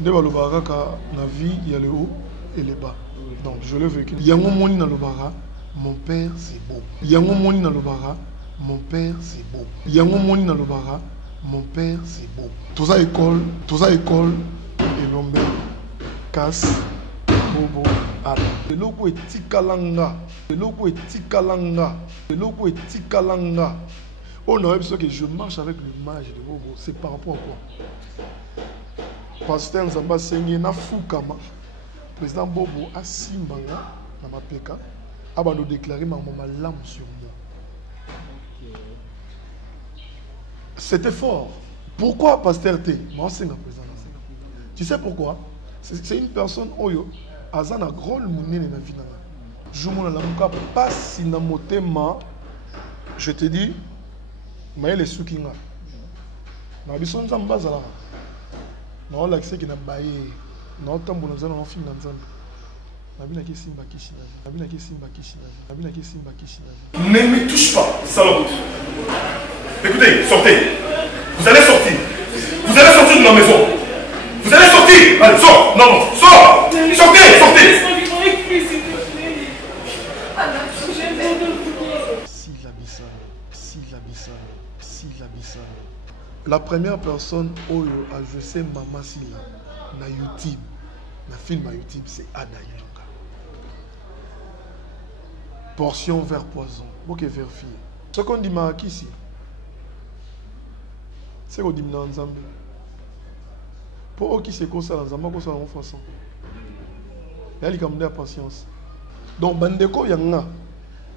Ndeba lobara ka na vie il y a le haut et le bas. Donc je le vécu. Yango moni na lobara, mon père c'est beau. Yango moni na lobara, mon père c'est beau. Yango moni na lobara, mon père c'est beau. Tout ça école et l'ombe casse bobo ala. Le loco est tikalanga. Le loco est tikalanga. Le loco est tikalanga. On aurait besoin que je marche avec le mage de bobo. C'est par rapport à quoi? Pasteur Nzamba Sengi na Fukama, président Bobo a Simbanga, na Mapeka, a nous déclaré ma lame sur moi. C'était fort. Pourquoi Pasteur T? Moi, c'est ma président. Tu sais pourquoi? C'est une personne oyo, azana rôle mounene na vie nanga. Je m'en la muka pas si na motema. Je te dis, maël soukinga. Na bison Nzamba zala. Non, l'accès qui n'a pas eu. Non, tant que nous allons film dans le Ne me touche pas, salope. Écoutez, sortez. Vous allez sortir. Vous allez sortir de la maison. Vous allez sortir. Allez, sors. Non, non, sors. Sortez, sortez. La première personne où je sais Maman Silla, na YouTube, na film à YouTube, c'est Ada Ilonga. Portion vers poison. Ok, vérifier. Ce qu'on dit ma ici, c'est qu'on dit dans Nzambe. Pour qui c'est comme ça dans Nzambe, comme ça dans façon. Il y a des patience. Donc, bandeko yanga,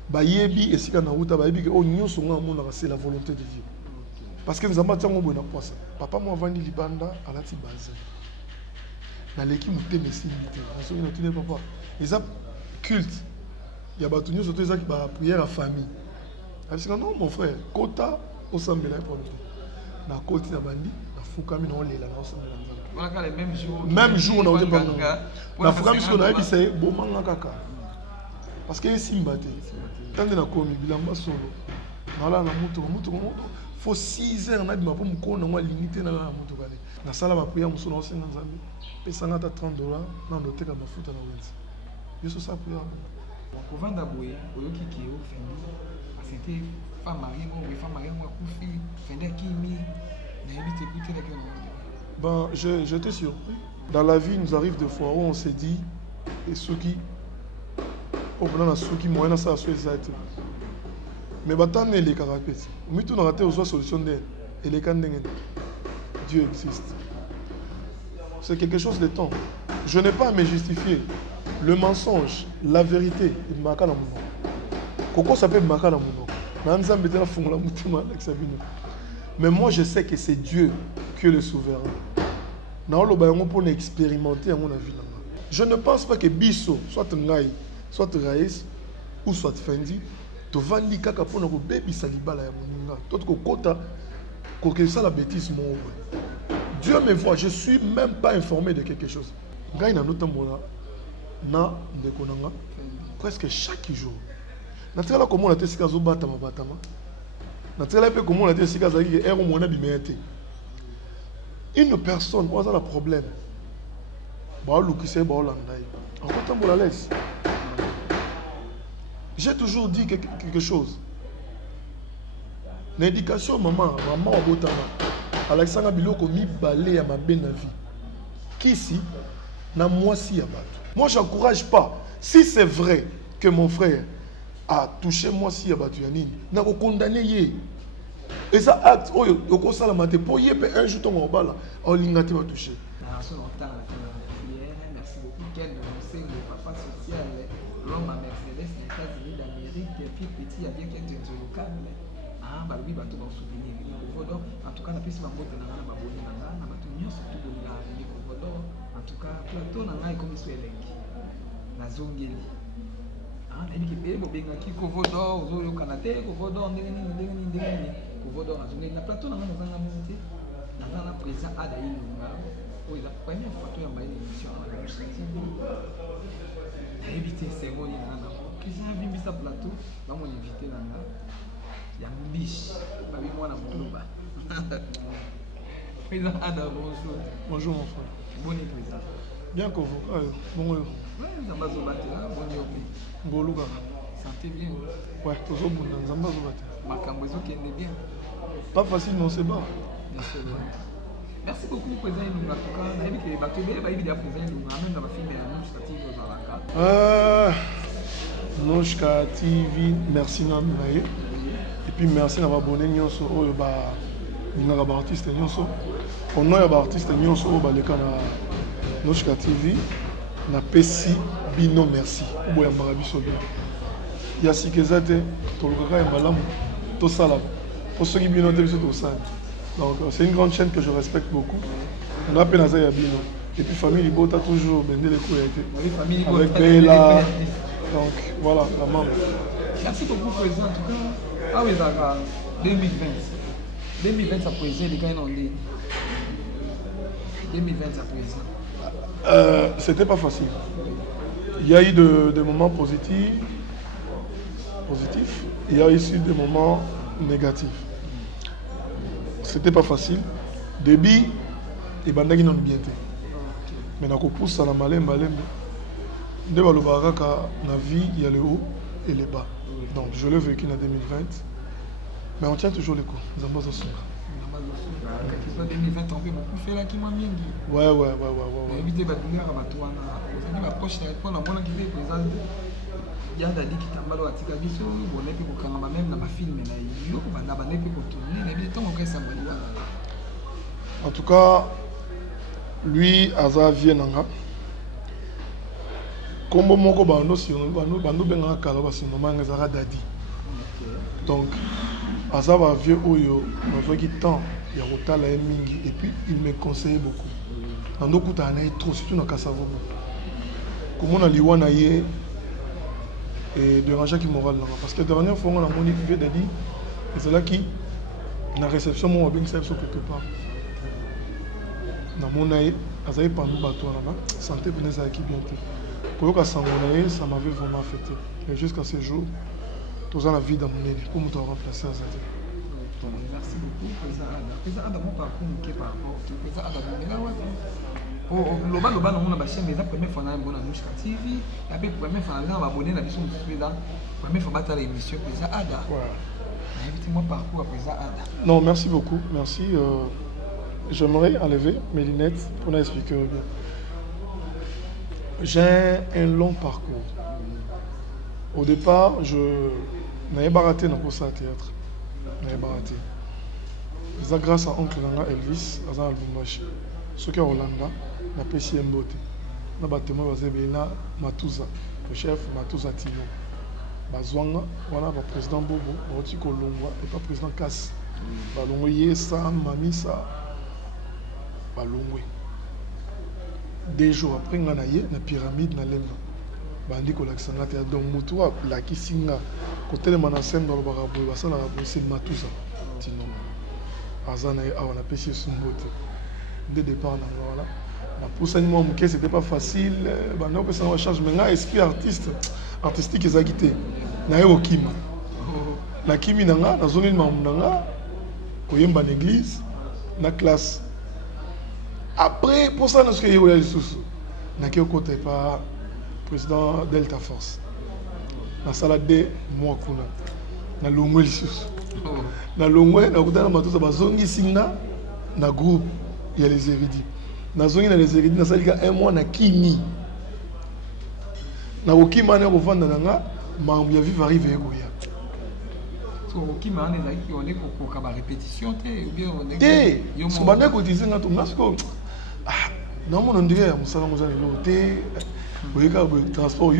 ba yebi et si kana uta ba yebi que oh nyo songa mon c'est la volonté de Dieu. Parce que nous avons dit que papa m'a vendu Libanda à la base. Dans l'équipe, nous avons papa. Ils ont culte. Il y a des surtout qui prière à famille. Elle dit non, mon frère, Kota, au Sambela pour nous. Dans Koti, dans Bandi, dans Foukami, dans Léla, dans Sambela. Même jour, on a dit dans Foukami, on a dit c'est Bomanga Kaka. Parce que c'est Simbate. Tant que nous avons dit Bilamba Solo. Voilà, il faut 6 heures pour me connaître limité dans la moto. Na sala ba prière muso na osenga nzambe. Pesa ngata $30 na ndoteka mafuta na wenzi. Yeso sa prière. Kovanda boye oyoki ki o fendi. C'était femme mariée ou femme mariée ou kufi, fendi kimi na habite écouter la Ben j'étais surpris. Dans la vie, il nous arrive des fois où on s'est dit et ceux qui au plan ceux qui moyen ça soit exact. Mais maintenant, il est caractère. Mais tu n'as raté aux solutions d'elle. Et les cannes Dieu existe. C'est quelque chose de temps. Je n'ai pas à me justifier. Le mensonge, la vérité, il m'a qu'à la mouvement. Coco s'appelle Maka la mouvement. Mais moi, je sais que c'est Dieu qui est le souverain. Pour expérimenter mon avis. Je ne pense pas que Bisso, soit Ngaï, soit Raïs, ou soit Fendi, tu vandi kaka pona ko bebi salibala ya moninga toto ko kota ko que ça la bêtise mon. Dieu me voit, je suis même pas informé de quelque chose. Ngai na notambola na ndekonanga presque chaque jour. Na tsala ko mona te sika zo batama batama. Na tsala pe ko mona te sika za ki ero mona bimete. Une personne quoi ça le problème. Ba lukise ba olanda. En notambola laisse. J'ai toujours dit quelque chose. L'éducation, maman, Obotama, Alexandra Biloko mi balé à ma belle vie. Qui ici, n'a moi si à battre. Moi, je n'encourage pas. Si c'est vrai que mon frère a touché moi si à battre, n'a pas condamné. Et ça acte, oh, au ça la maté, pour y un jour ton bala, oh l'ingati va toucher. Merci beaucoup. Quel papa social, l'homme à Mercedes, les États-Unis d'Amérique, puis petit, il y a bien quelqu'un de local. Ah, bah oui, bah tout va souvenir. En tout cas, on a pu se rendre compte que on a baboni, on a battu surtout de la vie en tout cas, plateau, on a comme sur la zone geli. Ah, il dit que bon, bien qui Kovodor, au Canada, Kovodor, Kovodor, la plateau, on a monté. On a président Ada Ilonga. Oui, la première fois que on a une émission à l'administrative. Éviter ces mots, il y a un président a vu ça plateau, va mon invité là. Il y a un biche, pas moi dans mon loba. Président Ada, bonjour. Bonjour mon frère. Bonne président. Bien convoqué. Bon, Ouais, Nzamba Zobatela, bonne yopi. Boluga. Santé bien. Ouais, toujours bon dans Nzamba Zobate. Makambo ezokende bien. Pas facile, mais on se bat. Merci beaucoup, président Ilunga. En tout cas, on a vu que les bateaux, il y a président Ilunga, même dans ma film de la Nouche Stative aux Alaka. Noshka TV, merci Namaye. Et puis merci d'avoir abonné Nyonso, Ningaba artiste Nyonso. Au nom de artiste Nyonso, Baleka na Noshka TV, na Pessi Bino merci. Oboya Mbarabi Sobi. Yasi Kezate, Tolokaka et Malam, Tosala. Pour ceux qui Bino Télévisé Tosala. Donc c'est une grande chaîne que je respecte beaucoup. On a Penaza Yabino. Et puis famille Libota toujours Bendé les couilles avec Bella. Donc voilà, la maman. Merci beaucoup, président. En tout cas, ah oui, d'accord. 2020. 2020, ça président, les gars, on dit. 2020, ça président. C'était pas facile. Il y a eu des moments positifs. Il y a eu aussi des moments négatifs. C'était pas facile. Début, et bandagi non bien. Mais na ko poussa na malemba lembe. Nde balobaka ka na vie il y a le haut et le bas. Donc je l'ai vécu en 2020. Mais on tient toujours les coups. Nous avons besoin. En 2020, on peut beaucoup faire là qui m'a bien dit. Ouais. Éviter de douleur à Batouana. On dit approche pour la bonne qui est présente. Il y a des qui t'emballent à Tikabiso, on est pour quand même dans ma film là, il y a des qui pour tourner, mais temps on ça en tout cas, lui Aza Vienanga. Comme moko bando si bando benga kala basi mama ngazara dadi. Donc Aza va vieux oyo, on voit qu'il temps il y a rotala mingi et puis il me conseille beaucoup. Dans nos coups t'en trop surtout dans Kasavo. Comment on a liwana yé et de ranger qui moral là parce que la dernière fois on a moni vieux dadi et c'est là qui la réception mon bien ça quelque part. Na monaye Aza pas nous bateau là santé pour nous qui bien. Pour que ça m'avait vraiment affecté. Et jusqu'à ce jour, tout la vie dans mon aide pour me remplacer à Zadi. Merci beaucoup, président Ada. Président Ada, mon parcours est par rapport au président Ada. Loba, on a bâché mes premières fois dans la Nouche TV. Et puis, première fois, on a abonné la mission du président. Première fois, on a battu l'émission président Ada. Invitez-moi parcours à président Ada. Non, merci beaucoup. Merci. J'aimerais enlever mes lunettes pour expliquer bien. J'ai un long parcours. Au départ, je n'avais pas raté dans le théâtre. Je n'avais pas raté. C'est grâce à oncle Nanga Elvis, à Albumbashi. Ce qui est Hollanda, la PCM Beauté. Na bâtiment Bazebena Matuza, le chef Matuza Tino. Bazwanga, voilà le président Bobo, Roti Kolongwa et pas président Kass. Balongwe Yesa, Mamisa, Balongwe. 2 jours après, on a la pyramide na lemba. Bandi ko laksanga te donc mutu la kisinga côté de manasem dans le barabo basala c'est Matuza tino azana on a pêché son botte de départ na voilà la pousse animaux muke c'était pas facile banda ko ça charge mais nga esprit artistique ezagité na yo kima la kimi nanga na zone mamundanga koyemba l'église na classe. Après, pour ça, nous sommes allés sous. Nous sommes côté par président Delta Force. Dans la salle de moi, nous sommes allés sous. Nous sommes allés sous. Nous groupe, il y a les érudits. Nous sommes allés les érudits, nous sommes allés un mois na Kimi. Nous sommes allés vendre dans la vie arriver. Qui m'a dit qu'on est pour la répétition, ou bien on est. Ce qu'on a dit, non, on dirait que nous avons le transport.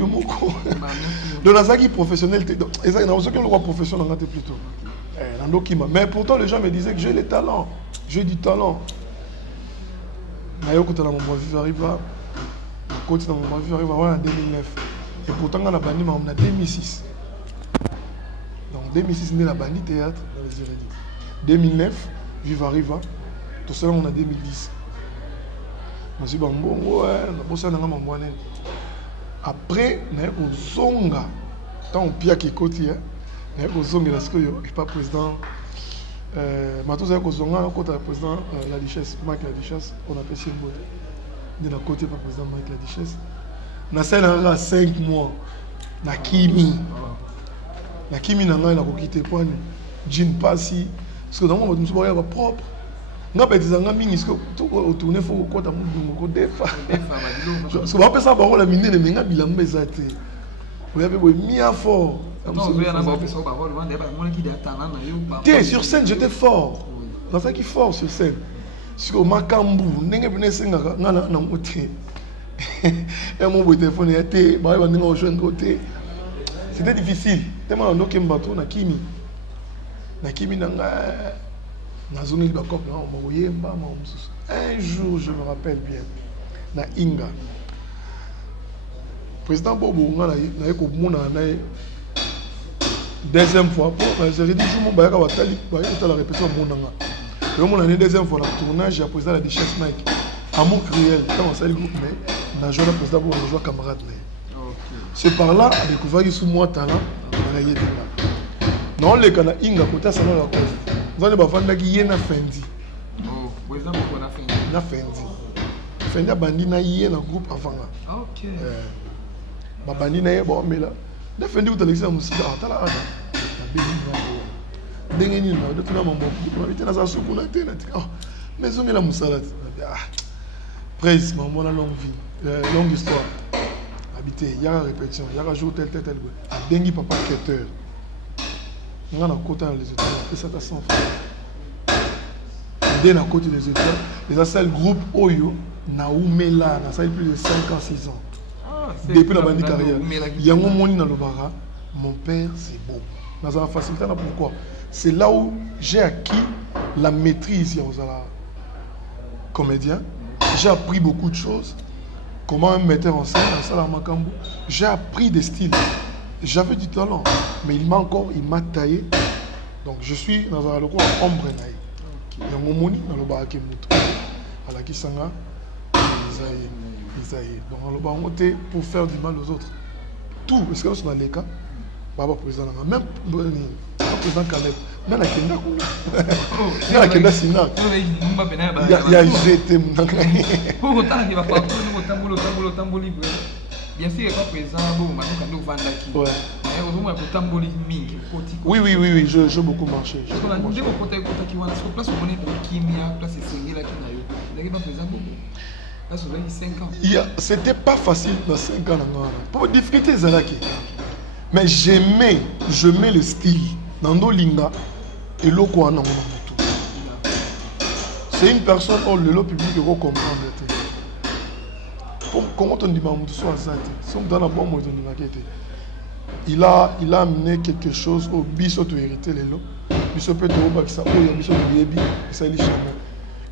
Donc, les professionnels, ils ont le droit professionnel plutôt. Mais pourtant, les gens me disaient que j'ai le talent. J'ai du talent. Je suis arrivé en 2009. Et pourtant, on a banni en 2006. Donc 2006, on a banni théâtre dans les érudits. 2009, Viva Riva. Tout ça, on a 2010. Je suis bon, ouais, après, on a zonga. Tant pire qui côté, on a zonga parce que je suis pas président. Matuza ko zonga côté président la richesse, Marc la richesse, on a fait une botte. de la côté par président Mike la Duchesse. Na salle à 5 mois. Na Kimi. Na Kimi na ngai na kokite point. Jean Passi. Parce que dans mon monde, je suis propre. Nga pe dizanga mingi ce que tout retourner faut ko ta mundu ko defa. So ba pesa ba rola minene menga bilamba ezate. Vous avez mis à fort. T'es sur scène, j'étais fort. Dans ça qui fort sur scène. Sur Makambu, n'engue bine singa ngana na moté. Et mon beau téléphone était ba ba ninga au jeune côté. C'était difficile. Tellement on doki mbato na Kimi. Na Kimi nanga na zone de Bakop na moyemba ma mususu. Un jour, je me rappelle bien, na Inga. Président Bobo ngana na ko mona na deuxième fois pour j'ai dit jour mon bayaka watali bayaka la répétition monanga. Le mon année deuxième fois la tournage à président la Duchesse Mike. Amour cruel quand on s'est groupe mais na jeune président pour jouer camarade là. C'est par là à découvrir sous moi talent na yédela. Non les kana Inga côté ça na la cause. Vous allez bafanda ki yena Fendi. Oh, président Bobo na Fendi. Na Fendi. Fendi bandi na yena groupe avant là. OK. Babandi na ye bon mais là na Fendi utalexia musika atala ana. Ndenge nini na de tuna mambo. Mabite na za suku na tena tika. Oh, mais on est la musalati. Ah. Praise mambo na longue vie. Longue histoire. Habité, il y a répétition, il y a jour tel. A dengi papa quêteur. On a côté les étoiles, et ça t'a sans frère. Dès la côté des étoiles, les seuls groupes Oyo, Naoumela, na ça plus de 5 ans, 6 ans. Depuis la bandit carrière. Il y a un moment dans le bara, mon père c'est beau. Dans la facilité, pourquoi? C'est là où j'ai acquis la maîtrise aux comédien. J'ai appris beaucoup de choses. Comment un metteur en scène, dans la salle à Makambu. J'ai appris des styles. J'avais du talent, mais il m'a taillé. Donc je suis dans un local ombre naï. Il y a un moment dans le bar qui est à la Kisanga, Isaïe. Donc dans le bar on était pour faire du mal aux autres. Tout, parce que c'est dans les cas, Baba président, même président Caleb, même la Kenda Kuna, même la Kenda Sina. Il y a jeté mon engrais. Bien sûr, pas présent, ouais. Oui, je beaucoup marché. C'était pas facile dans 5 ans. Pour difficulté, mais je mets le style. Nando Linga et Loko Anango. C'est une personne, le public va comprendre. Comment on dit il a amené quelque chose au biso to hérité les lots.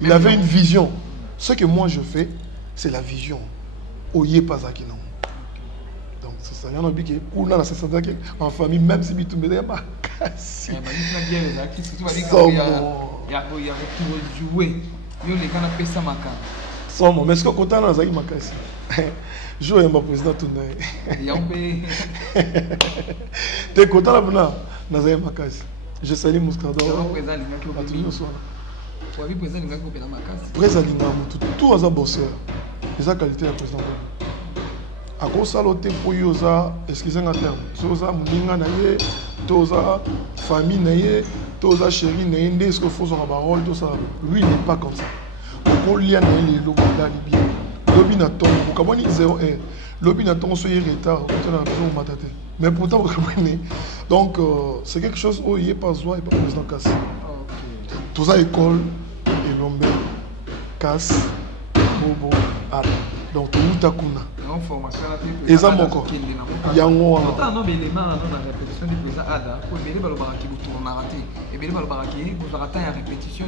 Il avait une vision. Ce que moi je fais, c'est la vision. Oye Pazaki non. Donc c'est ça. Il y en a qui en famille, même si tu me dis pas. Somo, mais est-ce que quand on a Zaki Makasi, je vais être président tout le monde. Tu es content là, Zaki Makasi. Je salue Mouskador. Président tout à bosseur. C'est sa qualité de président. À cause de l'autre pour yosa, excusez-moi terme. Toza muninga naie, toza famille naie, toza chérie naie. Est-ce que faut sur la parole tout ça? Lui il n'est pas comme ça. Lien les lobby bien. Lobby n'attend pas. Comment il 0-1. Lobby n'attend pas retard. Mais pourtant vous comprenez. Donc c'est quelque chose où il n'est pas Zoua et pas président Kass. Tout ça école et l'ombre Kass, Bobo, Ad. Donc tout à kuna. Et ça mon corps. Il y a un mot. Non mais les mains dans la répétition du président Ada. Pour les balobaraki vous tournez raté. Et les balobaraki vous aurez temps à répétition.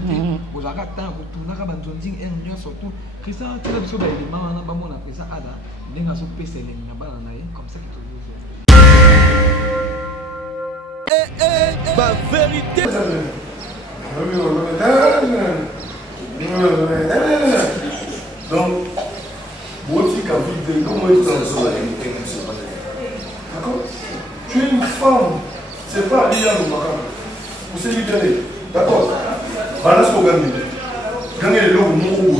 Vous aurez temps à tourner à bandonding et nous surtout. Christian, tu as besoin des mains dans mon président Ada. N'est pas sur PC les nabananaï comme ça qui te Ma vérité. Donc, comment est-ce d'accord? Tu es une femme, c'est pas lié à nous, vous savez libérer, d'accord? Voilà ce qu'on gagne. Gagner le lot, mon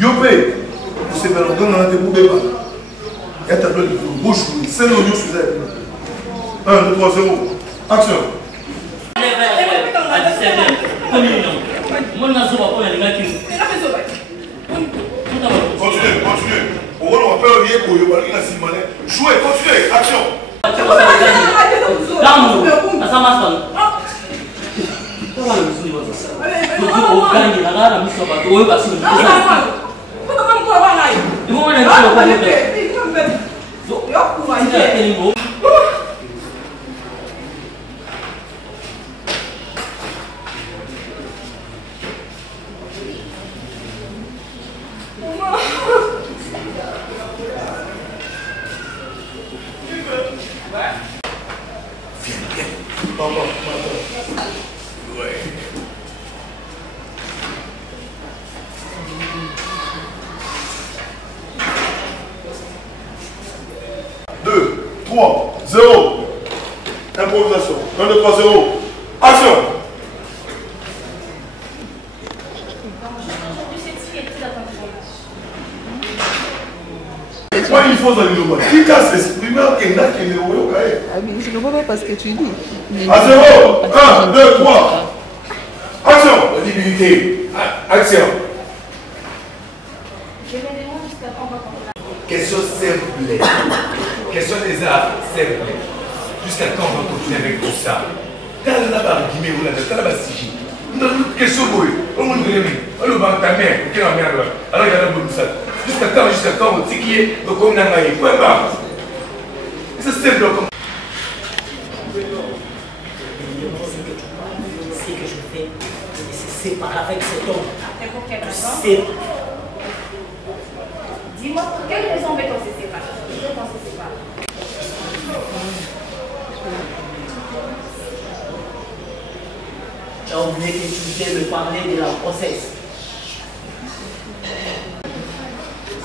Yopé, c'est bien, on a des bouts de balles. Il y a ta de bouche, c'est l'oignon sur elle. 1, 2, 3, 0. Action. Continuez, continuez. On va faire un lien pour le jouez, continuez, action. Improvisation. 1, 2, 3, 0. Action. Moi, il faut dans le qui casse l'esprit, mais qui n'a qu'un héros. Ah, mais je ne vois pas parce que tu dis. À 0. 1, 2, 3. Action. Audibilité. Action. Question simple. Question des arts simple. Jusqu'à quand on va continuer avec tout ça? Quand on a pas guillemets ou la tête, on a pas sigé. On a une question pour eux. On a une on le banque ta mère, quelle merde. Alors il y a un bon ça. Jusqu'à quand on tient donc on a gagné. Point barre. C'est simple comme. Ce que je fais, c'est séparer avec cet homme. C'est pour quelle raison? Dis-moi pour quelle raison on se sépare? Pourquoi on se sépare? Tu as oublié que tu viens me parler de la grossesse.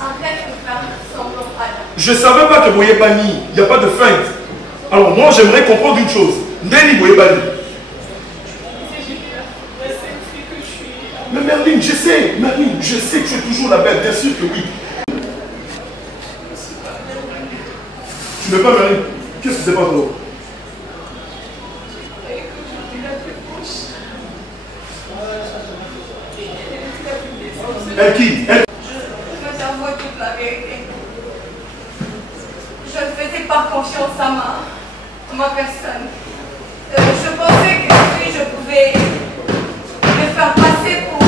Arrête de faire semblant. Je ne savais pas que Boyebani, il n'y a pas de feinte. Alors moi, j'aimerais comprendre une chose. Ndeni Boyebani. Mais Merline, je sais. Merline, je sais que tu es toujours la belle. Bien sûr que oui. Tu n'es pas Merline. Qu'est-ce que c'est pas toi? Elle qui? Elle... Je me t'avoue toute la vérité. Je ne faisais pas confiance à ma personne. Je pensais que si je pouvais me faire passer pour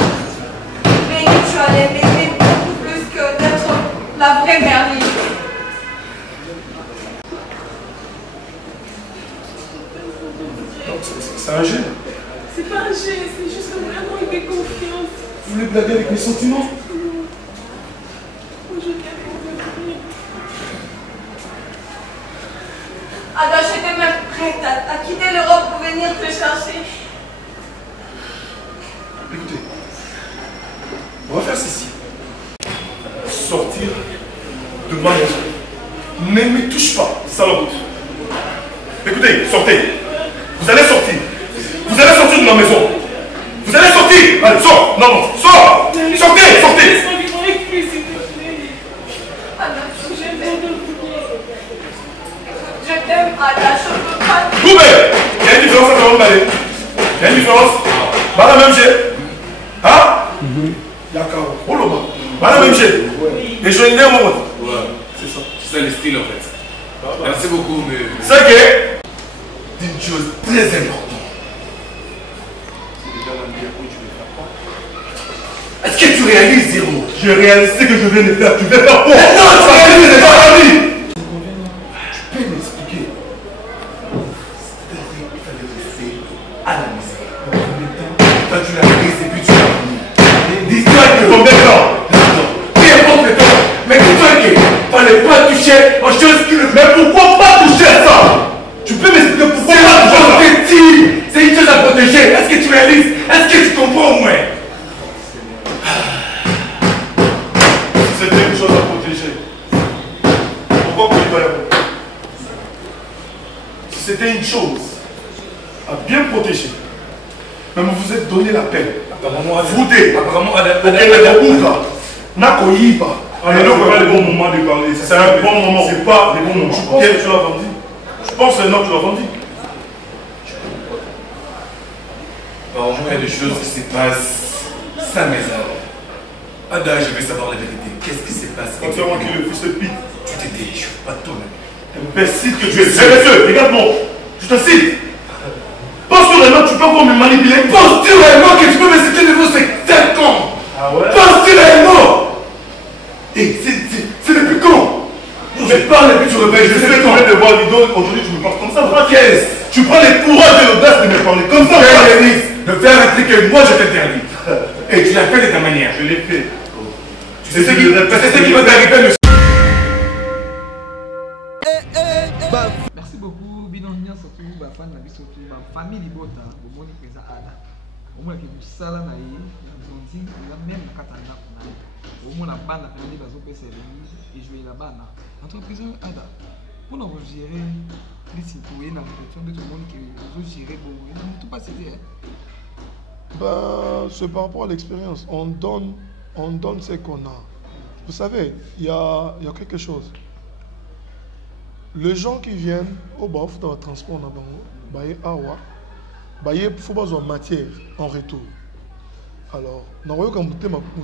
Béni, tu allais m'aimer beaucoup plus que d'être la vraie Merline. C'est un gêne. C'est pas un gêne, c'est juste vraiment une confiance. Vous voulez blaguer avec mes sentiments? Je t'aime pour venir. Ada, j'étais même prête à quitter l'Europe pour venir te chercher. Écoutez, on va faire ceci. Sortir de ma maison. Ne me touche pas, salope. Écoutez, sortez. Vous allez sortir. Vous allez sortir de ma maison. Vous allez sortir. Allez, sors. Non, non, sors. Sortez, sortez. Laisse-moi vivre avec lui, s'il te plaît. Ada, Je t'aime de venir. je t'aime, Ada, je ne peux pas. Coupez. Il y a une différence entre l'homme et il y a une différence. Pas la même chose. Hein? D'accord. Oh là bas. Pas la même chose. Et je n'ai pas mon mot. C'est ça. C'est ça le style en fait. Merci beaucoup, mais. C'est que. Une chose très importante. Est-ce que tu réalises, Zéro? Je réalise ce que je viens de faire. Tu veux faire quoi? Non, tu réalises pas la vie! Tu peux m'expliquer? C'est-à-dire qu'il fallait rester à la maison. Toi, tu l'as prise et puis tu l'as mis. Dis-toi que. Combien de temps? Peu importe le temps. Mais dis-toi qu'il ne fallait pas toucher aux choses qui ne. Mais pourquoi pas toucher à ça? Tu peux m'expliquer pourquoi C'est pas la toucher à ça? protection. C'est une chose à protéger. Est-ce que tu réalises? Est-ce que tu comprends au moins? C'était une chose à protéger. Pourquoi vous dites pas? Si c'était une chose à bien protéger, mais vous vous êtes donné la peine. Apparemment, Foudé. Apparemment, Okenekobuka, Nakoyiba, Ah, il n'est pas le bon moment de parler. C'est un bon moment. C'est pas le bon moment. Je pense que tu l'as vendu. Je pense que non, tu l'as vendu. Bon, il y a des choses qui se passent sans mes ordres. Ada, je veux savoir la vérité. Qu'est-ce qui se passe? Entièrement qui le fils de pite. Tu t'es dit, je ne veux pas ton ami. Imbécile que tu es. Sérieux, regarde-moi. Je te cite. Penses-tu réellement que tu peux encore me manipuler? Penses-tu réellement que tu peux me citer de vos 5 ans? Ah ouais? Penses-tu réellement? Et c'est depuis quand? Je parle et puis tu repères. Je sais que tu viens de voir vidéo. Aujourd'hui, tu me parles comme ça. Qu'est-ce? Tu prends le courage et l'audace de me parler comme ça. De faire un truc que moi je t'interdis. Et tu l'as fait de ta manière. Je l'ai fait. Tu sais ce qui va t'arriver, monsieur. Merci beaucoup, Binonia, surtout, ma fan, la vie, surtout, ma famille, Libota, au monde présent, Ada. Au moins, que vous savez, il y a même Katana, au moins, la bande, la famille, la zone, et je vais là-bas. Entre présent, Ada, pour nous gérer les citoyens, la protection de tout le monde qui nous gérer, bon, tout pas c'était. Ben, c'est par rapport à l'expérience. On donne ce qu'on a. Vous savez, il y a quelque chose. Les gens qui viennent au bas, dans le transport, il faut avoir matière en retour. Alors, quand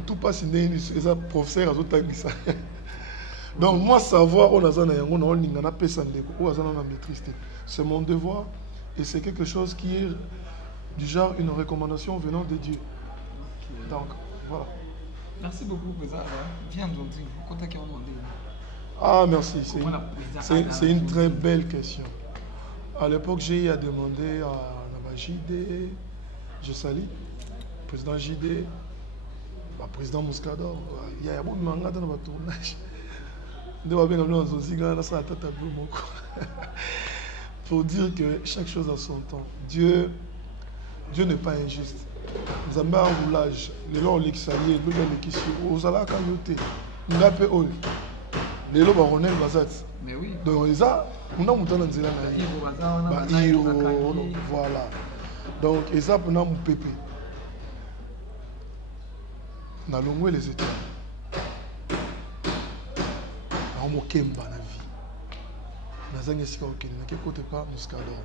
tout passe, c'est un professeur à ça. Donc, moi, savoir où c'est mon devoir et c'est quelque chose qui est du genre une recommandation venant de Dieu. Donc, voilà. Merci beaucoup, président. Viens nous dire, vous contactez en demandé. Ah, merci. C'est une très belle question. À l'époque, j'ai demandé à JD, je salue, président JD, président Moscador. Il y a beaucoup de mangas dans le tournage. Pour dire que chaque chose a son temps. Dieu n'est pas injuste. Nous avons un roulage. Les gens qui sont allés, les gens qui sont allés, les gens qui sont les gens qui sont mais oui. donc ça, on a monté dans le voilà. Donc, et ça pour nous pépé. On a longué les états. On a moqué dans la vie. On a zangé ce qu'on a quel côté pas Moscador.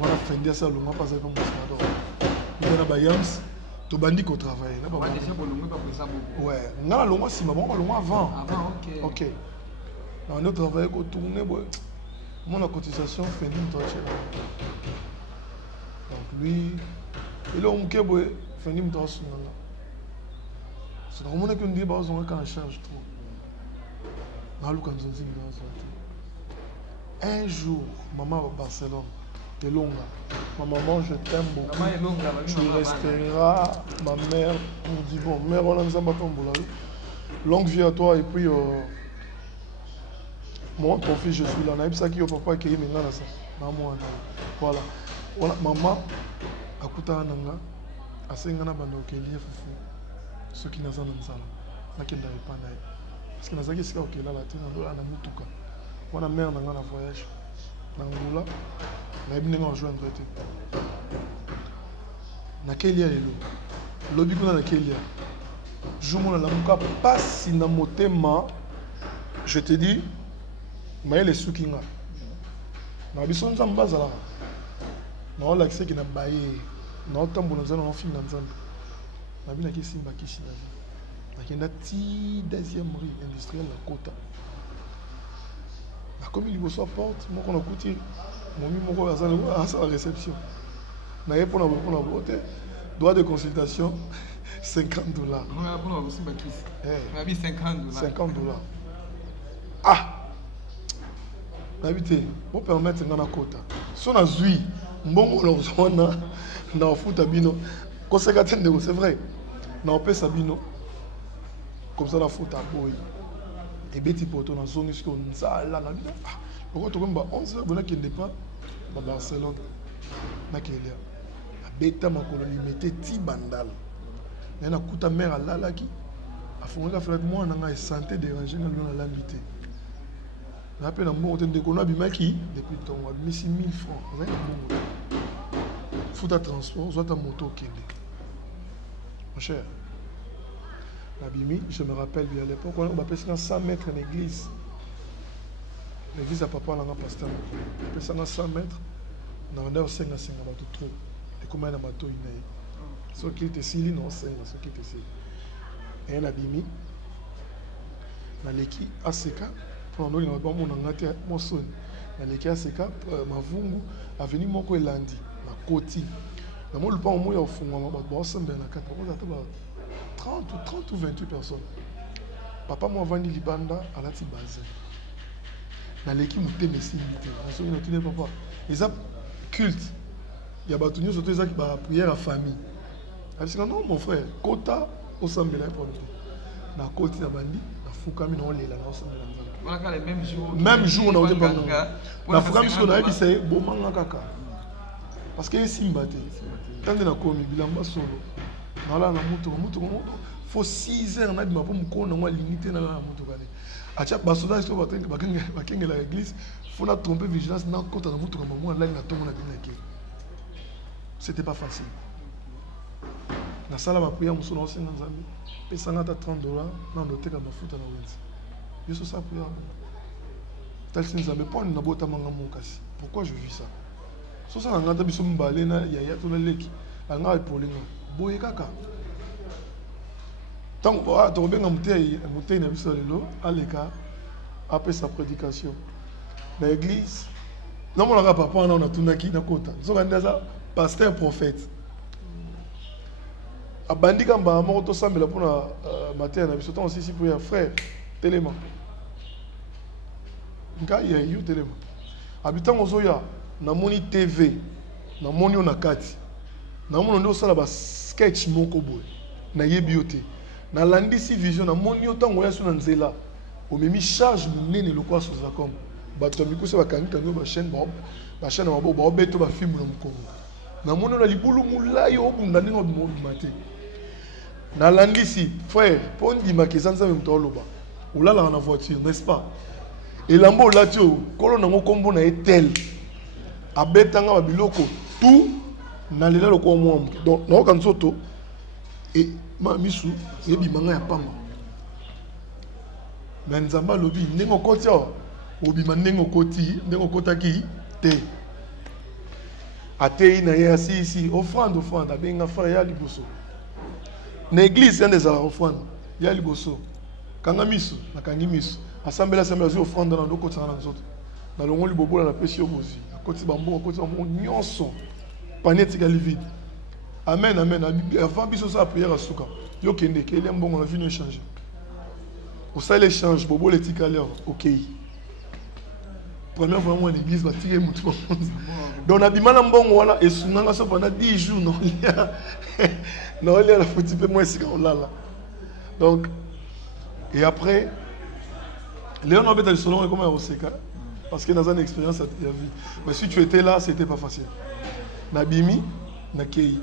On a fait ça longuement parce que Moscador. On a bayams. Tu bandis qu'on travaille. Ouais, on a longuement si mais bon, on a longuement avant. Avant, ok. Ok. On a travaillé qu'on tourne. Mon cotisation fait une touche. Donc lui, il a un peu fait une touche. C'est comme on a qu'une dit, on a qu'un charge trop. On a lu quand on dit un jour, maman à Barcelone, t'es longue. Ma maman, je t'aime beaucoup. Tu resteras ma mère pour dire bon, mère, on a mis un bâton pour la vie. Longue vie à toi et puis moi, ton fils, je suis là. On a ça qui est papa qui est maintenant là. Voilà. Voilà. Maman, à Kouta Nanga, à Sengana Bando, qui est lié Foufou. Ceux qui n'ont pas de ça, là, qui n'ont pas d'aide. Parce que nous avons dit que là, on a Moutuka. On a mère dans un voyage. Dans Angola, on a bien rejoindre. Na Kenya lelo. Lobi kuna na Kenya. Jumona la muka pasi na motema. Je te dis, maele sukinga. Na biso nzamba zala. Na ola kise ki na baye. Na otambo na zana na film na nzamba. Na bina ki simba kishi na vie. Na kenda ti deuxième rue industrielle la Kota. Comme il reçoit porte, moi qu'on a coûté, mon numéro à la réception. Na pour la beauté, droit de consultation, $50. On a pour aussi $50. $50. Ah! N'habitez, pour permettre de quota. Si on a zui, bon on a foot à bino. C'est vrai. On a sabino. Comme ça la foot à boy. Et beti poto na zone jusqu'au nzala na bino. Pourquoi tu comme 11 heures qui n'est pas à Barcelone. Na kelia. A beta makolo limité ti bandal. Na na kuta mère la qui a fondé la frère moi na santé déranger na la limité. Na peine bon on te déconne bimaki depuis ton mois 1000 francs. On a bon. Foot à transport, soit ta moto kende. Mon cher. Nabimi, je me rappelle bien à l'époque, on a appelé 100 mètres en église. L'église à papa, on a pasteur. On a appelé 100 mètres. On a aussi un trop. Et comment on a bateau inaï. Ce qui était si, non, c'est ce qui était si. Et Nabimi, na leki aseka pour nous on a ngati mon son na leki aseka mavungu avenue moko elandi na koti na mo lupa mo ya ofunga ba bosembe na kata ko za ba 30 ou 28 personnes papa mo vandi libanda alati base na leki muteme simbité na so na tine papa ils a culte ya ba tunyo surtout ça qui ba prière à famille parce que non mon frère kota osambela pour nous na koti na bandi même jour on a été pendant la femme sur la vie c'est bon manga kaka parce que c'est mbaté quand on a commis bilamba solo voilà la moto faut 6 heures na di mapo mukona moi limité na la moto kale acha basoda so bakenga la église faut la tromper vigilance na kota na moto kama moi là na tongo na binaki c'était pas facile na sala ba prière muso na senga nzambe pesanga ta $30 na ndoteka mafuta na wenzi yeso sa prière tel si nzambe poni na bota manga mokasi pourquoi je vis ça so ça ngata biso mbale na yaya to na leki anga ipolinga boye kaka tant to benga mutei na biso lelo aleka après sa prédication na église non mon papa on a tunaki na kota so kandaza pasteur prophète abandi kamba moko to sambela pona matin na biso to aussi pour ya frère telema nka ya yu telema habitant ozoya na moni TV na moni on kati na moni ndo sala ba sketch moko boy na yebiote na landisi vision na moni otango ya suna nzela o memi charge munene lokwa soza comme bato mikuse bakangita no ba chaîne ba chaîne ba beto ba film na mukongo na moni na libulu mulai obunda ningo mate na landisi frère pondi makizanza mtoloba ulala na voiture n'est-ce pas et lambo latio kolo nango kombo na etel abetanga ba biloko tout na lela lokwa mwa donc na okanzoto et ma misu yebi manga ya pamba mais nzamba lobi ndenge okoti obima ndenge okoti ndenge okotaki te atei na ye asisi offrande abenga frère ya liboso na église yande za offrande ya liboso kanga misu na kangi misu assemblée zo offrande na ndoko tsana na nzoto na longo libobola na pesi obozi akoti bambo nyonso paneti ka vide amen avant biso sa prière à suka yo kende kele mbongo na vino échanger au ça l'échange bobo le tikale OK première fois moi l'église va tirer mutu donc na bimana mbongo wala et sunanga so pendant 10 jours non non il y a la petit peu moins si on là donc et après Léon Obeta du Solon est comme un Oseka parce que dans une expérience à ta vie mais si tu étais là c'était pas facile nabimi na kei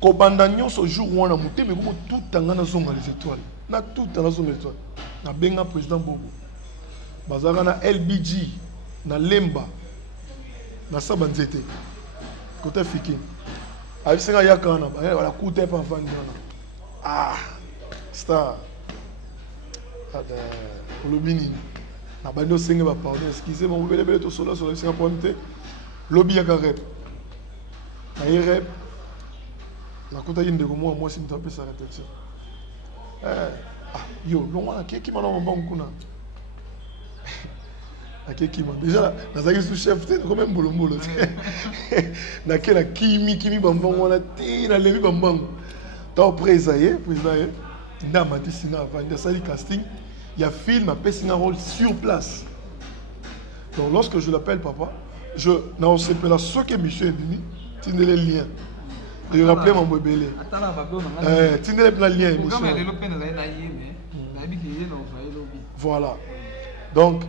kobanda nyonso jour wana muteme ko tout tanga na zonga les étoiles na tout tanga zonga les étoiles na benga président Bobo bazaka na LBG na Lemba na Sabanzete côté Fiki abisenga yakana ba wala kuta pa vandi na star ada lobini na bando senga ba pardon excusez-moi vous belé to solo sur le senga ponte lobby ya rep na rep na kuta yinde ko moi si mtape sa réflexion yo longwa keki mana mbongo kuna akeki ma déjà nazaki sous chef te ko même bolombolo na kela kimi bambongo na te na levi bambongo to présaye nda mati singa avant de sali casting il y a film a pesi un rôle sur place donc lorsque je l'appelle papa je na se pela ce que monsieur est venu tinde les liens je rappelais mon bébé tinde les liens voilà donc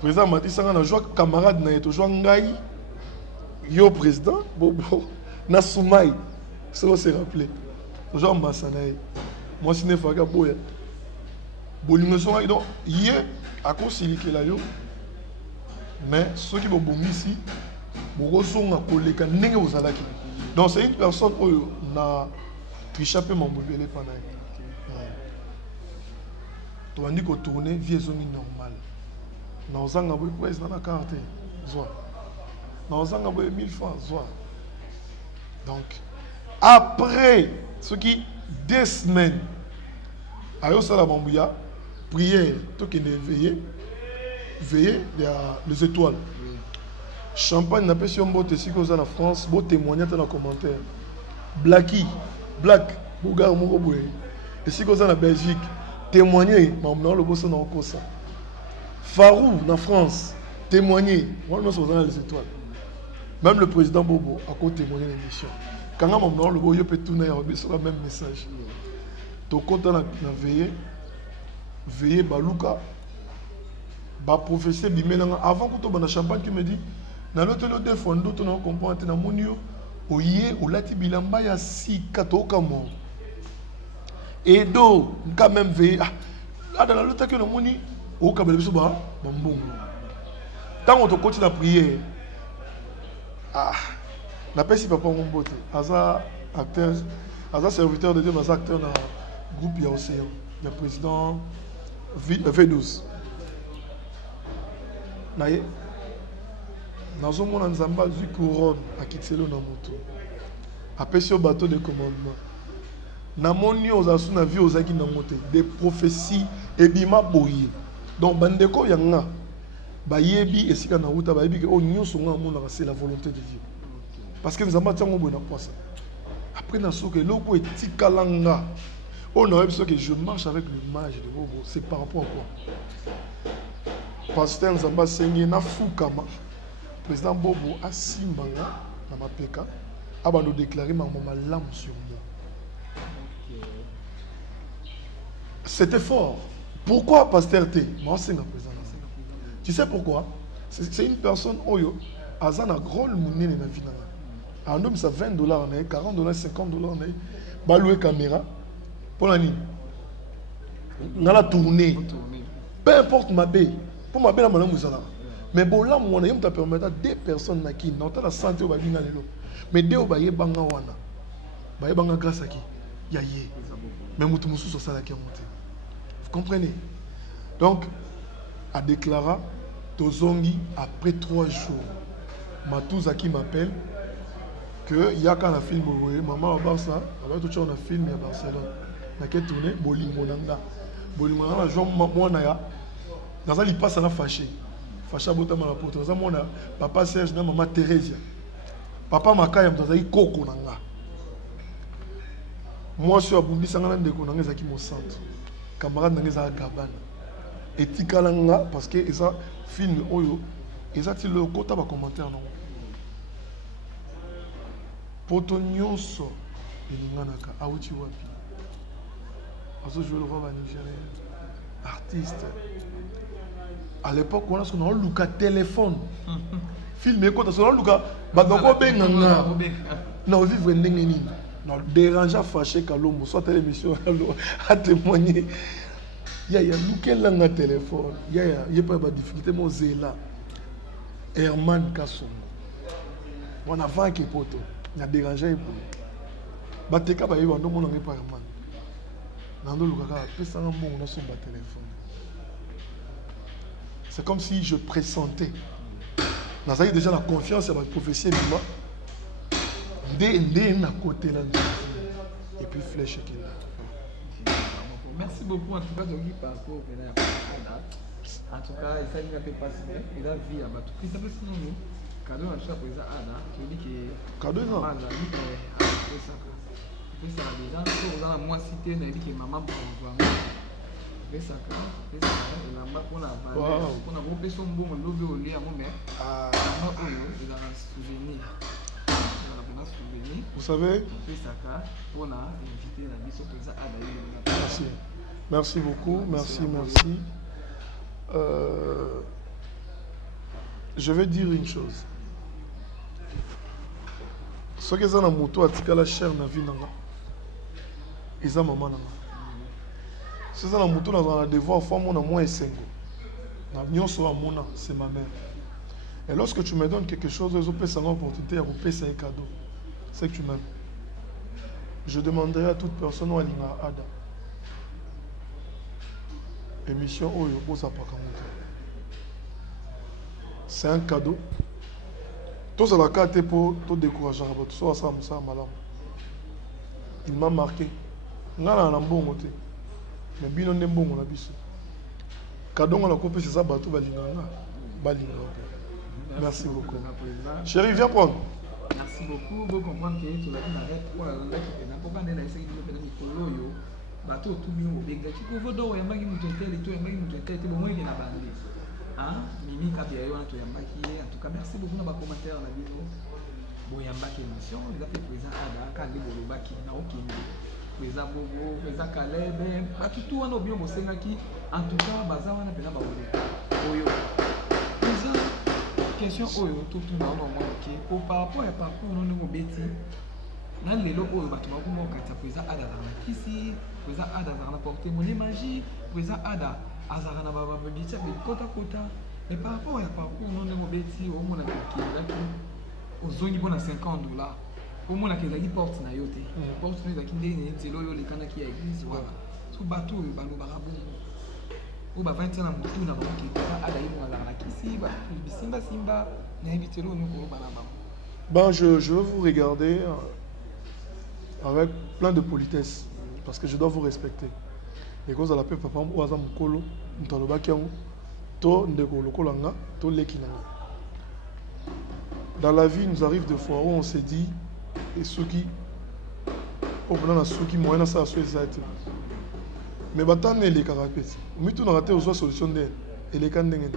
président Mati Sanga na joie camarade na eto joie ngai yo président bobo na Soumaï ça va se rappeler joie Massanaï moi si ne faga boya bolingo so donc hier à concilier la yo mais ceux qui vont bomber ici beaucoup sont à koleka ndenge ozalaki donc c'est une personne oyo na trichapé mon bébé pendant Tu vas dire que tourner vie est normale. Nous avons un président la carte. Nous avons 1000 francs. Donc, après ce qui 2 semaines, ayo sala bambouya, prière, tout qui est veillé, les étoiles. Champagne n'a pas si on botte ici en France, beau témoignage dans les commentaires. Black, Bougar Mouroboué. Et si en Belgique, témoigner, mais on a le boss dans le ça. Farou en France, témoigner, moi je suis dans les étoiles. Même le président Bobo a quoi témoigner l'émission. Quand on a le boyo peut tourner sur le même message. Tu comptes dans veiller Balouka, ba professeur Bimelanga avant que tu aies champagne tu me dis na l'autre défendre d'autres non comprendre na monio oye olati bilamba ya si katoka mo et do quand même veiller ah dans l'autre que le moni au kabele biso ba mbongo tant on te continue la prière na pesi papa mon bote asa acteur asa serviteur de Dieu asa acteur dans groupe ya Océan le président V12 naye nazomona nzamba azwi couronne akitelo na moto apesi yo bateau de commandement namoni ozasu na vie ozaki na moto des prophéties ebima boye donc bandeko yanga bayebi esika na uta bayebi ke o nyonso nga monaka c'est la volonté de Dieu parce que nzamba tiango boye na poisa après na soke loko etikalanga on aurait besoin que je marche avec l'image de Bobo. C'est par rapport à quoi? Pasteur Nzamba Sengi na Fukama, président Bobo a Simbanga, na Mapeka, a nous déclaré ma lame sur moi. C'était fort. Pourquoi Pasteur T? Moi, c'est un président. Tu sais pourquoi? C'est une personne, Oyo, Azana Grol Mounine na vie. Un homme, ça $20, $40, $50, baloué caméra. Pour l'année, dans la tournée, peu importe ma baie, pour ma baie, la madame Moussala. Mais bon, là, mon aïe, me permet à 2 personnes qui n'ont pas la santé au Babina Lelo. Mais dès au Baye Banga Wana, Baye Banga grâce à qui? Yaye. Mais Moutoumoussou sur ça qui est monté. Vous comprenez? Donc, à déclarer, Tozongi, après 3 jours, Matouza qui m'appelle, que il y a quand on a filmé, maman à Barça, on a tout on a filmé à Barcelone. Na ke tourné bolingonanga bolingonanga jo mona ya dans ali passe na fâché bota mala poto za mona papa Serge na maman Thérèse papa makaya dans ali koko nanga moi sur abundi sangana ndeko nanga zaki mo centre camarade nanga za gabana etikalanga parce que ça film oyo eza ti le kota ba commentaire non poto nyonso elinganaka awuti wapi je le vois Nigérien, artiste. À l'époque, on a son nom, Luka téléphone. Filmé quand on a Luka, Bagabo Benganga. Non, vivre n'engeni. Non, dérangeant fâché Kalombo, soit l'émission à témoigner. Il y a Luka Langa téléphone. Il y a pas de difficulté, mon Zéla. Herman Kasson. On a 20 qui poto. Il y a dérangé. Bateka, il y a un nom, on n'a pas Herman. C'est comme si je pressentais. Nous avons déjà la confiance à ma prophétie. Dès à côté là. Et puis flèche qui est là. Merci beaucoup en tout cas de parcours. En tout cas, il s'agit de passer. Il a vu à Batou. Qui s'appelle son nom? Cadeau à chaque fois. Tu dis que. Cadeau non. Ça déjà pour dans la moi cité n'a dit que maman pour faire ça et la maman pour la valeur pour la groupe son bon lever au lit à mon mère maman il a un souvenir vous savez on fait ça pour la inviter la mission pour ça à d'ailleurs merci merci beaucoup merci je vais dire une chose ce que ça na moto a tika la chair na vie nanga ils ont maman nanga c'est ça la moto dans la devoir femme on a moins esengo na nyonso amona c'est ma mère et lorsque tu me donnes quelque chose je peux savoir opportunité pour payer un cadeau c'est que tu m'aimes je demanderai à toute personne où elle ada émission Oyo Bosa Pakamoto. C'est un cadeau. Tout ça la carte pour tout décourager. Tout ça, ça, madame. Il m'a marqué. Ngana na mbongo te. Mais bino ne mbongo na biso. Cadeau on a coupé c'est ça bateau balinganga. Balinganga. Merci beaucoup. Chérie, viens prendre. Merci beaucoup. Vous comprenez que tu vas arrêter pour la qui n'a pas de laisser de faire des coloyo. Bateau tout bien au bec. Tu peux voir d'où il y a un qui et tout, un qui te bon moi il vient à bander. Hein? Mimi Kabiayo, tu en tout cas, merci beaucoup dans les commentaires la vidéo. Bon, il y a une émission, il a fait présent Ada, Kali Bolobaki, Naokini, présent Bobo, présent Caleb, tout on a bien bossé qui, en tout cas, Baza on a bien baoulé. Oyo. Présent, question Oyo, tout le monde a manqué. Par rapport à parcours, on a nos bêtises. Dans les locaux, on va tout le monde quand présent Ada dans la ici, présent Ada dans la portée monnaie magie, présent Ada. Azarana baba bidita be kota kota et par rapport à parcours non de mobeti au monde qui est aux zones bona $50 au monde qui est porte na yote porte na qui ndé nzelo yo lekana ki ya église wala so bateau balo barabu au ba 20 ans na mutu na ba ki ba ala yibo ala na kisi ba simba simba na invitelo no ko bana ba. Ben je veux vous regarder avec plein de politesse parce que je dois vous respecter. Et quand on appelle papa ou azam kolo ntaloba kiango to ndeko lokolo nga to leki nanga. Dans la vie, nous arrive des fois où on se dit et suki au plan na suki moyena ça soit exact. Mais batane les caractères. Mais tout n'a raté aux solution d'elle et les kandenge.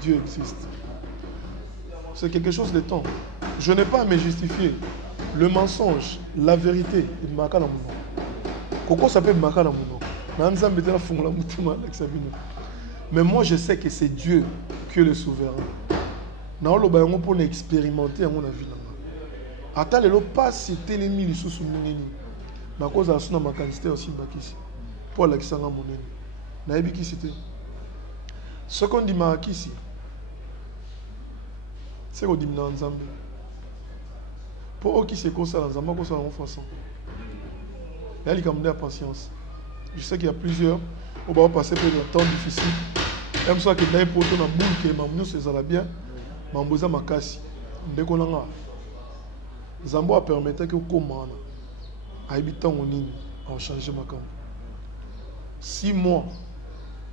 Dieu existe. C'est quelque chose de temps. Je n'ai pas à me justifier. Le mensonge, la vérité, il m'a qu'à la mono. Koko s'appelle maka la mono. Mais moi je sais que c'est Dieu qui est le souverain. Nous pour expérimenter mon avis. Attends, le pas c'était l'ennemi les sous na cause à son ma quantité aussi bakisi. Pour Alexandre Monene. Na qui c'était. Ce qu'on dit ma kisi. C'est qu'on dit dans Nzambe. Pour qui c'est comme ça dans Nzambe comme ça en façon. Il y a la patience. Je sais qu'il y a plusieurs, on va passer par des temps difficiles. Même ça que dans pour ton boule que mamnou c'est ça bien, mamboza makasi. Ndeko nanga. Zambo a permettre que komana habitant onini a changer makambo. 6 mois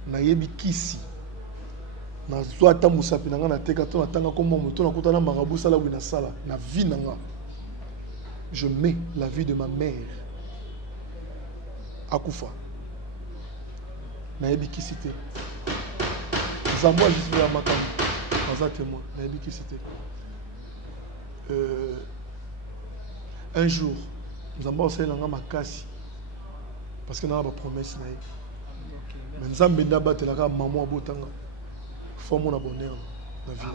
na yebi kisi. Na zwata musapi nanga na teka to natanga comme moto na kotana marabu sala wina sala na vie nanga. Je mets la vie de ma mère à Koufa. Naebi qui cité. Zambo a juste fait la matin. Dans un témoin. Naebi qui cité. Un jour, Zambo a fait la makasi. Parce que nous avons une promesse. Mais nous avons une batte la maman à Botanga. Faut mon bonheur. Déjà,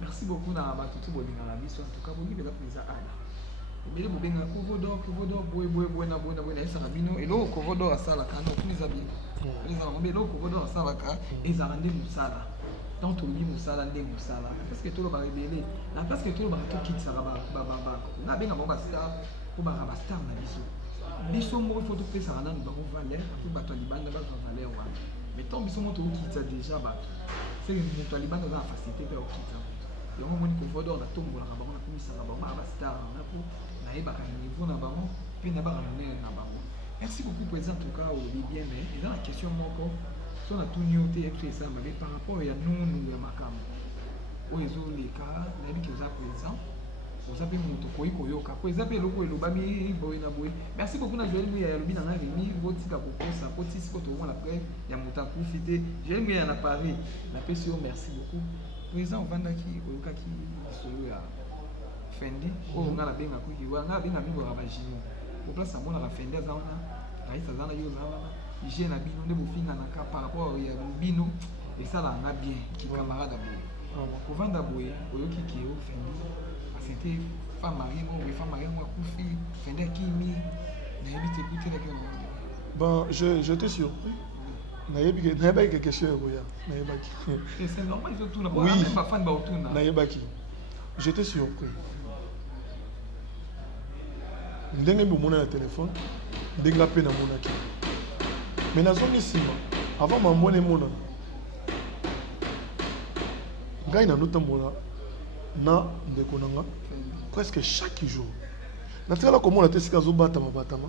merci beaucoup na tout bon dans la mission. En tout cas, vous avez la prise à Anna. Mais le bobenga Kovodor boy na esa rabino et lo Kovodor asala kana okuniza bien. Les arabes lo Kovodor asala ka et arande musala. Donc tout le musala ndé musala. Parce que tout le ba rebelle. Na parce que tout le ba to quitte ça ba. Na benga ba star ko ba star na biso. Biso mo faut to pesa na ba valeur pour ba to libanda ba valeur wa. Mais tant biso mo to quitte déjà ba. C'est une to libanda na facilité pe quitte. Et on moni Kovodor na tombo la ba na komisa ba star na ko. Merci beaucoup président en tout cas au bien mais dans la question moko sur la tout noté ça mais par rapport à nous makam o ezo les cas na bi que za président vous avez mon to koyoka ko ezape loko elobami boy na boy merci beaucoup na Joël ya lobi na ngani votika ko ça potisi ko to on après ya muta profiter Joël ya na Paris na PCO merci beaucoup président Vandaki koyoka ki solo ya Fendi, on a la bien à couper, on a bien à vivre à Bagino. Au place à mon à la Fendi, Zana, Raïsa Zana Yozana, hygiène à Bino, de Bofin à Naka par rapport à Bino, et ça là, on a bien, qui camarade à Boué. Au vent d'Aboué, au Yoki qui est au Fendi, c'était femme mariée, femme mariée, moi, Koufi, Fendi Kimi, n'a évité écouter la gueule. Bon, je te surpris. N'a pas quelque chose, c'est normal, il faut tout oui, j'étais surpris. ndenge bomona na téléphone ndenge pe na monaki mais nazongi sima avant mambone mona ngai na notambola na ndeko nanga presque chaque jour natikala komona te sika azobatama batama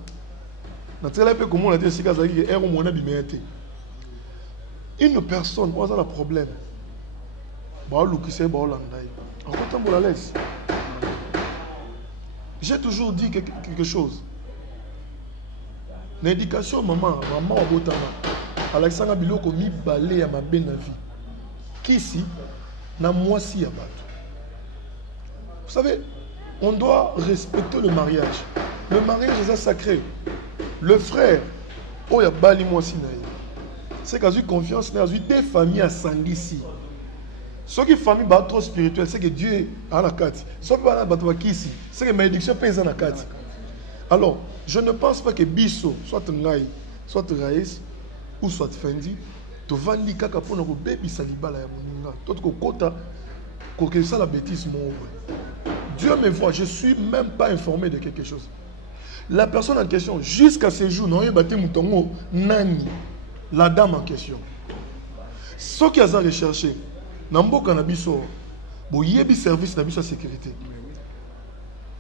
natikala pe komona te sika azalaki ke ero mona bimea te une personne oyo aza na problème baolukisa ye baolanda ye akotambola laisse. J'ai toujours dit quelque chose. L'éducation, maman wa botama. Alexandra Biloko mi balé à ma belle vie. Qui ici, na moi si à battre. Vous savez, on doit respecter le mariage. Le mariage est sacré. Le frère, oh ya bali moi si naïe. C'est qu'à eu confiance, n'a eu des familles à Sangisi. Ceux qui famille bat trop spirituelle, c'est que Dieu a la carte. Ceux qui bat ici, c'est que malédiction pèse dans la carte. Alors, je ne pense pas que Bisso, soit Ngaï, soit Raïs, ou soit Fendi, te vandi kaka pour nous bébé saliba la yamuninga. Tout que kota, que ça la bêtise mon. Dieu me voit, je suis même pas informé de quelque chose. La personne en question, jusqu'à ce jour, non, il bâti moutongo, nani, la dame en question. Ceux qui ont recherché, Nambo Kanabiso, boyebi service na biso sécurité.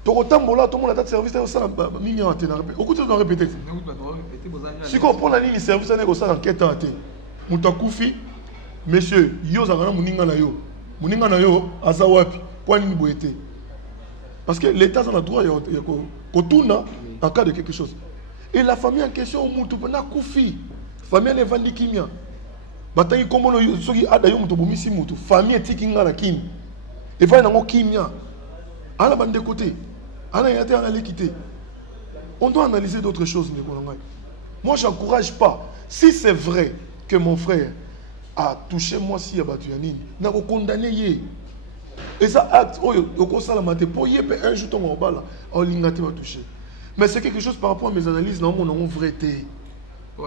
Tokotambola, tout le monde a service na ça mini antenne. Okuti on répéter. Si ko prend la ligne service na ko ça enquête ante. Mutakufi, monsieur, yo zangana muninga na yo. Muninga na yo azawapi, kwa nini boyete? Parce que l'état a le droit ya ko tuna en cas de quelque chose. Et la famille en question mutu na kufi. Famille ne vandi kimia. Batangi kombo no soki adayo muto bomisi mutu famille tikinga na kim et va nango kimia ala bande côté ala yate ala l'équité. On doit analyser d'autres choses. Moi j'encourage pas, si c'est vrai que mon frère a touché moi si abatu yanini na ko condamner ye et ça acte oyo ko sala mate po ye pe un jour ton bala o lingati va toucher, mais c'est quelque chose par rapport à mes analyses non mon vrai té. Si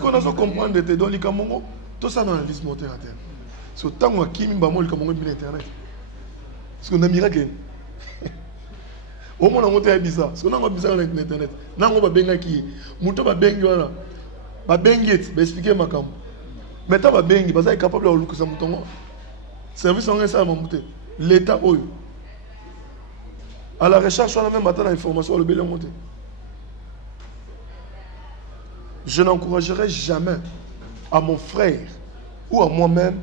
on a comprendre de dans les Camongo, tout ça dans l'analyse monter à terre. C'est autant que Kimi Bamol comme on internet. Parce qu'on a miracle. Au moins on a monté bizarre. Parce qu'on a bizarre sur internet. N'a on va benga qui. Muto va bengi wala. Ba bengi ba expliquer ma cam. Mais ta va bengi parce qu'il est capable de look ça mouton. Service en ça m'a monté. L'état oyo. À la recherche, on a même maintenant l'information, le bel monté. Je n'encouragerai jamais à mon frère ou à moi-même,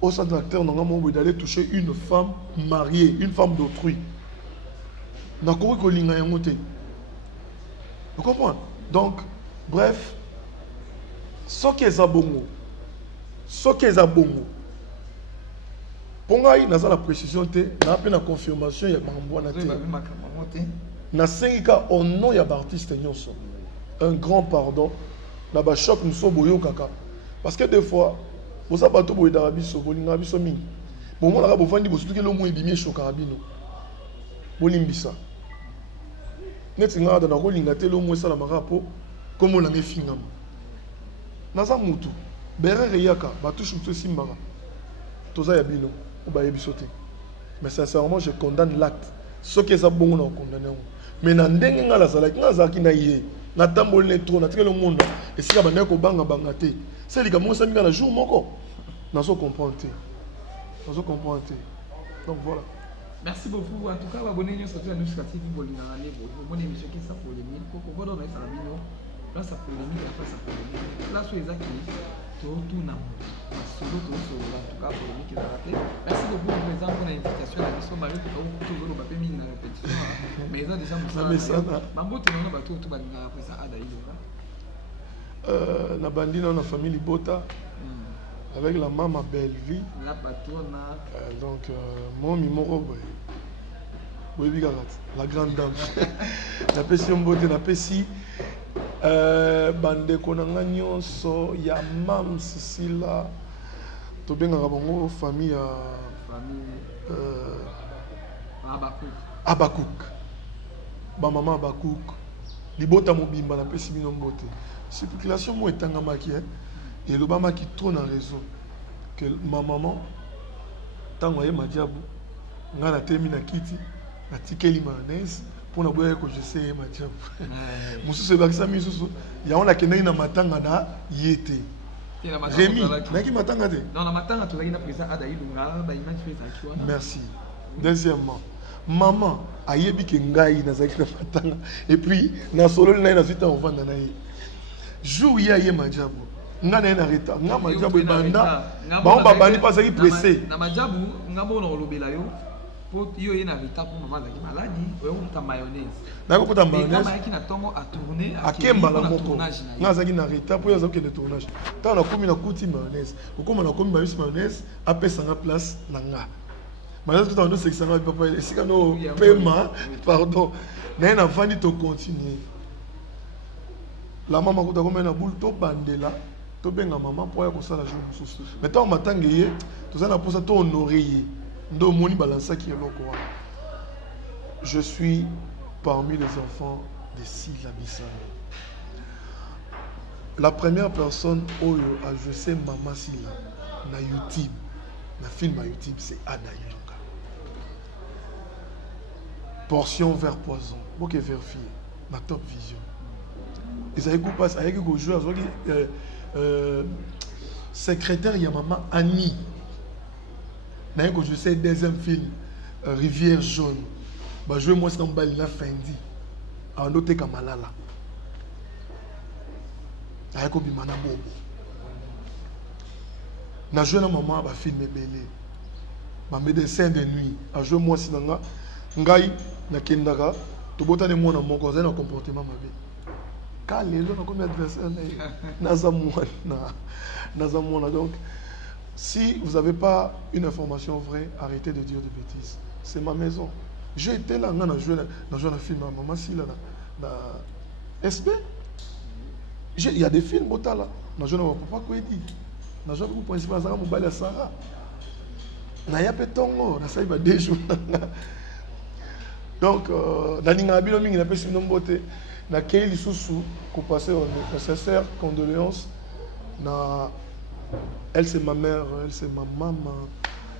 au centre d'acteur, d'aller toucher une femme mariée, une femme d'autrui. Vous comprenez? Donc, bref, ce qui est abongo, pour moi, il y a la précision, il y a la confirmation, il y a la Sénika, au nom de l'artiste, un grand pardon. Il y a un choc, nous sommes boyo kaka. Parce que des fois, vous savez pas tout boyo d'Arabie, vous avez Arabie Somi. Bon, moi, vous avez dit que vous avez dit que vous avez dit que vous avez dit que vous avez dit que vous avez dit que vous avez dit que vous avez dit mais sincèrement, je condamne l'acte. Ce qui est bon, on condamne. Mais dans le monde, et si on a un c'est les gamins qui ont jour, on comprend. Donc voilà. Merci beaucoup. En tout cas, abonnez-vous sur la chaîne TV. Vous abonnez émission qui est polémique. Vous avez là, ça polémique, là, sur les acquis, tout n'a solo, tout en tout cas, polémique, il a raté. Merci beaucoup pour l'invitation à la mission Marie, toujours le papier mis dans la répétition. Mais ils ont déjà montré ça. Mambo, tu n'as pas tout après ça à Daïlo. La bandine dans la famille Bota, avec la maman Belleville. La patronne. Donc, mon mimoro, la grande dame. La pession beauté, la pessi. Bande konanga nyonso ya mam Sicila to benga bongo famille Abakouk ba maman Abakouk libota mobimba na pesi bino mbote circulation mo etanga maki et le bama qui tourne en réseau que ma maman Tango ye Madiabou, nga na temi na kiti, na tikeli mayonnaise, pour na boya ko je sais Madiabou. Mususu bakisa misusu, ya on a kenai na matanga na yete. Rémi, naki matanga te. Non, la matanga tu na président Ada Ilunga, ba image fait ça. Merci. Deuxièmement, maman ayebi ke ngai na zaki na matanga et puis na solo na suite on vanda na ye. Jour ya ye Madiabou. Nga na reta, nga Madiabou banda. Ba on ba bani pasaki pressé. Na Madiabou, nga bo na lobela yo. Po yo ye na reta pour maman zaki maladi, yo ta mayonnaise. Na ko ta mayonnaise. Maman qui na tongo a tourner a kemba la moko. Nga zaki na reta pour yo zaki na tournage. Ta na komi na kuti mayonnaise. Okoma na komi ba mayonnaise a pesa nga place na nga. Mayonnaise tout en deux c'est que ça va papa et si no paiement, pardon. Na vandi to continuer. La maman ko ta komi na boule to bandela. To benga maman pour ya ko sala jour mususu. Mais tant matangeye, to za na posa to honorer. Ndo moni balansa ki eloko wa. Je suis parmi les enfants de Sila Bissano. La première personne oyo a je sais Mama Sila na YouTube, na film à YouTube, c'est Ada Ilunga. Portion vers poison, boke vers fille, ma top vision. Ils avaient coupé ça avec go joueur secrétaire ya maman Annie. Quand je sais deuxième film Rivière jaune, bah je moi c'est dans bal la fendi. A noté Kamalala. Avec Obimana Bobo. Na jeune maman ba filmer belé. Ba médecin de nuit. A je moi c'est dans ngai na kendaka to botane mo na moko za na comportement mabe. Kalelo na comme adversaire na zamona donc si vous n'avez pas une information vraie, arrêtez de dire des bêtises. C'est ma maison. J'ai été là, dans un film, maman si là, SB. Il y a des films, là. Dans un papa quoi dit. Dans un groupe principal, ça va me Sarah. Na ya petongo, na ça il va des jours. Donc, na ninga bilo mingi na pesi nombote, na kei lisusu ko passer nécessaire condoléances na. Elle c'est ma mère, elle c'est ma maman,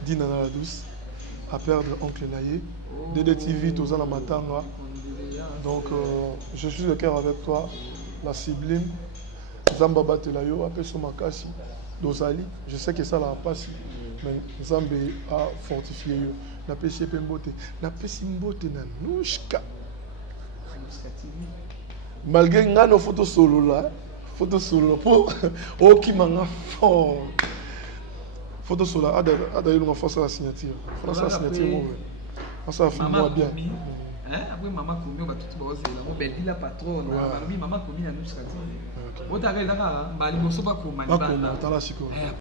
Dina la douce, à perdre oncle Naye, Dédé TV, Toza la Matanga. Donc je suis de cœur avec toi, la Sublime, Zamba Telayo, après Somakasi, Dosali. Je sais que ça la passe, mais Zambé a fortifié. Na pesi Pembote, na pesi Mbote na Nouchka. Malgré nos photos solo là. Photo solo pour qui m'a fort. Photo solo a d'ailleurs une force à la signature. Force à la signature. Ça fait moi bien. Après maman Koumi on va tout bosser là. On belle la patronne. Maman Koumi a nous stratégie. On t'a regardé là, bah il me sauve pas comme